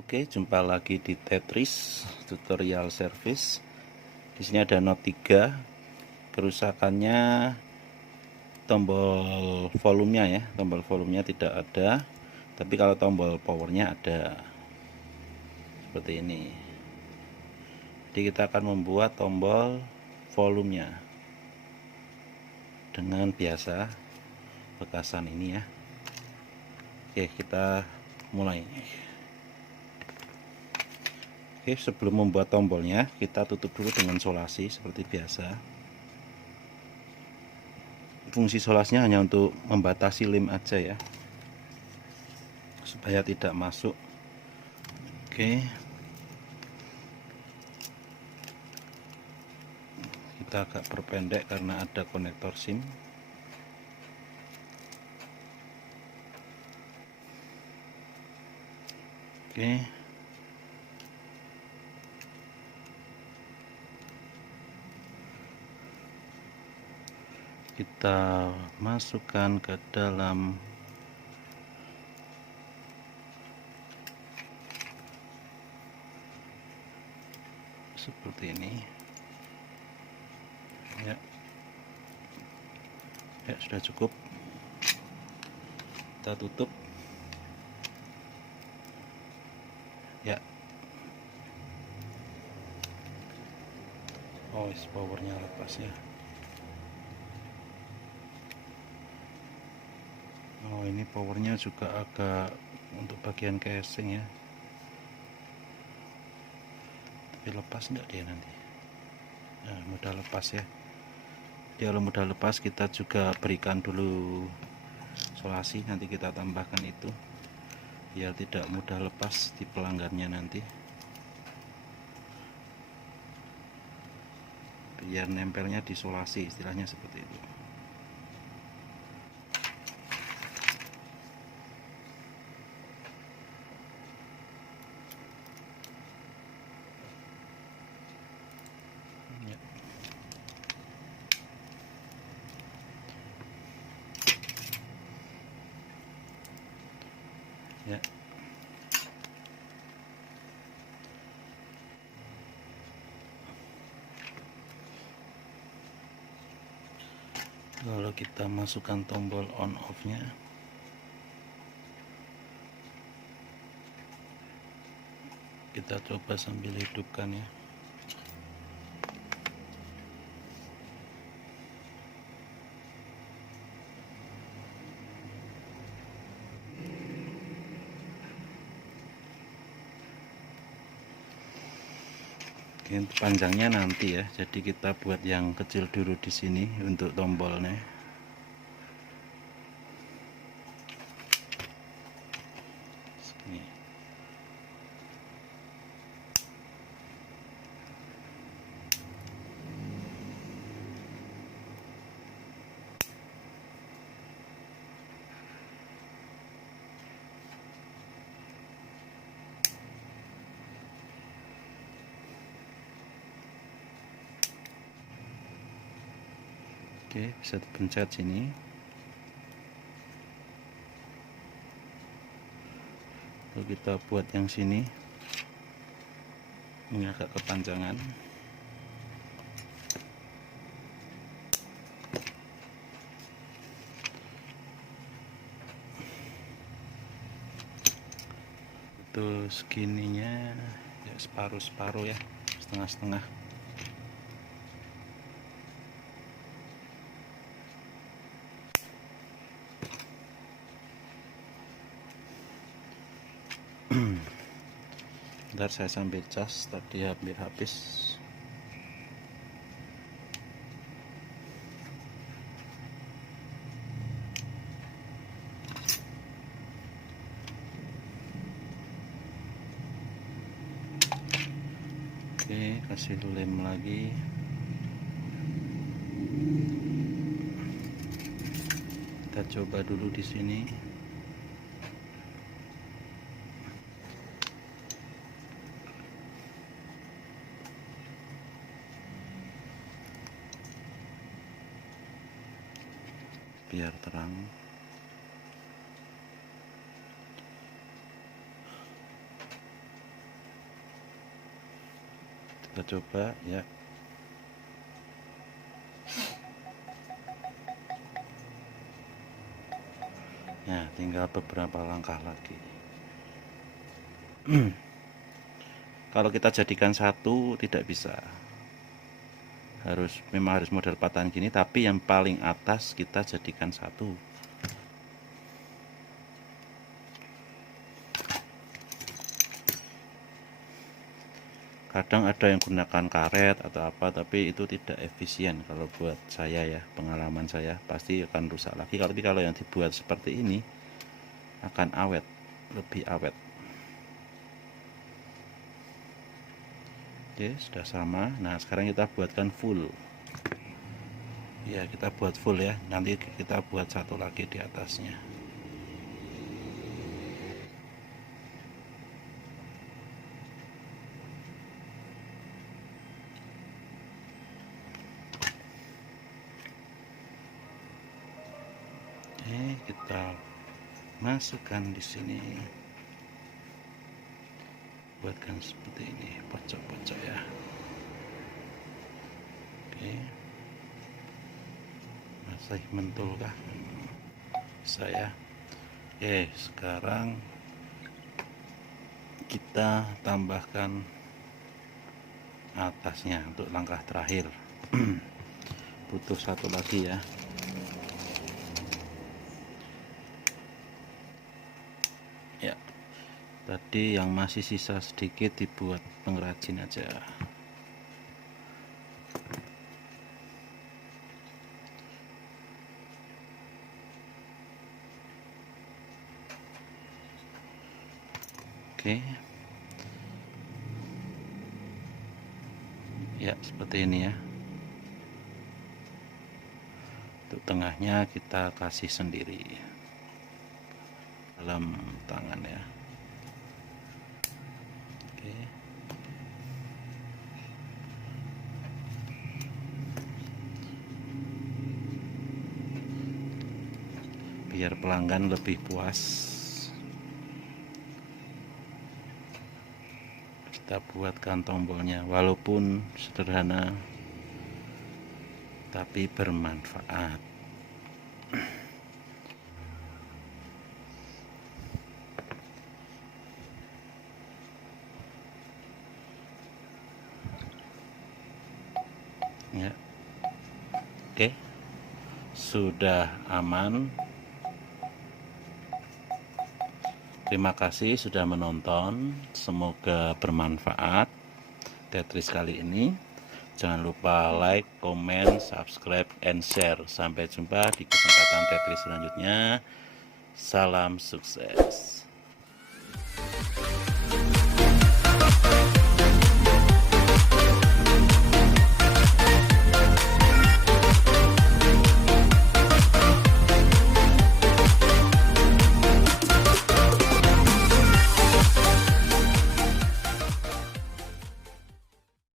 Oke, jumpa lagi di Tetris tutorial service. Di sini ada not 3. Kerusakannya tombol volumenya ya. Tombol volumenya tidak ada, tapi kalau tombol powernya ada. Seperti ini. Jadi kita akan membuat tombol volumenya dengan biasa bekasan ini ya. Oke, kita mulai. Oke, sebelum membuat tombolnya, kita tutup dulu dengan solasi seperti biasa. Fungsi solasinya hanya untuk membatasi lem aja ya, supaya tidak masuk. Oke, kita agak perpendek karena ada konektor SIM. Oke, kita masukkan ke dalam seperti ini ya. Ya, sudah cukup. Kita tutup ya. Oh, powernya lepas ya. Oh, ini powernya juga agak untuk bagian casing ya, tapi lepas enggak dia nanti. Nah, mudah lepas ya. Jadi kalau mudah lepas, kita juga berikan dulu solasi, nanti kita tambahkan itu biar tidak mudah lepas di pelanggannya nanti, biar nempelnya di solasi, istilahnya seperti itu. Ya. Ya. Lalu kita masukkan tombol on off nya. Kita coba sambil hidupkan ya. Oke, panjangnya nanti ya, jadi kita buat yang kecil dulu di sini untuk tombolnya. Sini. Oke, bisa dipencet sini. Lalu kita buat yang sini. Ini agak kepanjangan. Itu segininya ya, separuh-separuh ya, setengah-setengah. Ntar saya sambil cas, tadi hampir habis. Oke, kasih lem lagi. Kita coba dulu di sini. Biar terang. Kita coba ya. Ya, tinggal beberapa langkah lagi. Kalau kita jadikan satu tidak bisa. Memang harus model patahan gini, tapi yang paling atas kita jadikan satu. Kadang ada yang gunakan karet atau apa, tapi itu tidak efisien. Kalau buat saya ya, pengalaman saya pasti akan rusak lagi. Tapi kalau yang dibuat seperti ini akan awet, lebih awet. Oke, sudah sama. Nah, sekarang kita buatkan full. Ya, kita buat full ya. Nanti kita buat satu lagi di atasnya. Kita masukkan di sini, buatkan seperti ini, pojok-pojok ya. Oke, masih mentul kah? Bisa ya. Oke, sekarang kita tambahkan atasnya untuk langkah terakhir. Butuh satu lagi ya. Ya, tadi yang masih sisa sedikit dibuat pengrajin aja. Oke. Ya, seperti ini ya. Untuk tengahnya kita kasih sendiri dalam tangan ya. Oke. Biar pelanggan lebih puas, kita buatkan tombolnya, walaupun sederhana tapi bermanfaat. Ya. Oke, sudah aman. Terima kasih sudah menonton, semoga bermanfaat Tetris kali ini. Jangan lupa like, comment, subscribe, and share. Sampai jumpa di kesempatan Tetris selanjutnya. Salam sukses.